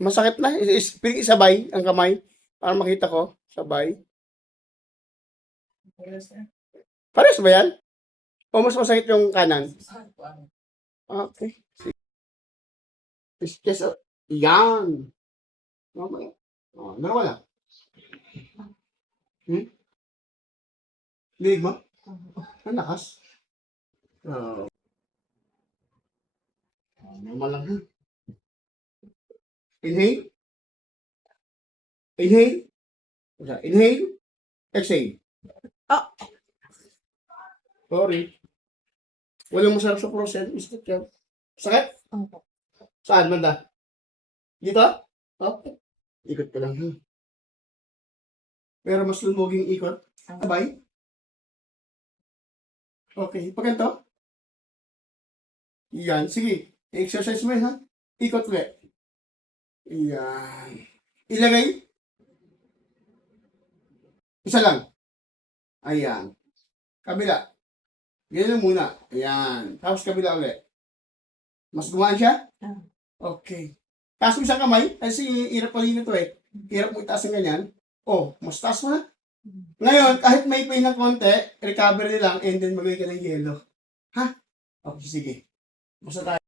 Masakit na. Isabay ang kamay para makita ko. Sabay. Pares ba yan? O mas masakit yung kanan? Okay. Yes, yan. Mamaya. Dalawa lang. Liig mo? Ang lakas. Normal lang ha. Inhale. Inhale. Inhale. Exhale. Sorry. Walang masarap sa frozen. Istot yan. Sakit? Saan, banda? Dito? Okay. Ikot ka lang ha. Pero mas lumuging ikot. Sabay. Okay. Pag ganito. Yan. Sige. I-exercise mo ha. Ikot ulit. Yan. Ilagay. Isa lang. Ayan. Kabila. Ganyan muna. Ayan. Tapos kabila ulit. Mas gumaan siya? Okay. Taas mo isang kamay. Kasi hirap pa rin ito eh. Hirap mo itaas ng ganyan. Oh, mas taas mo na. Ngayon, kahit may pain ng konti, recovery lang and then magay ka ng yelo. Ha? Okay, sige. Basta tayo.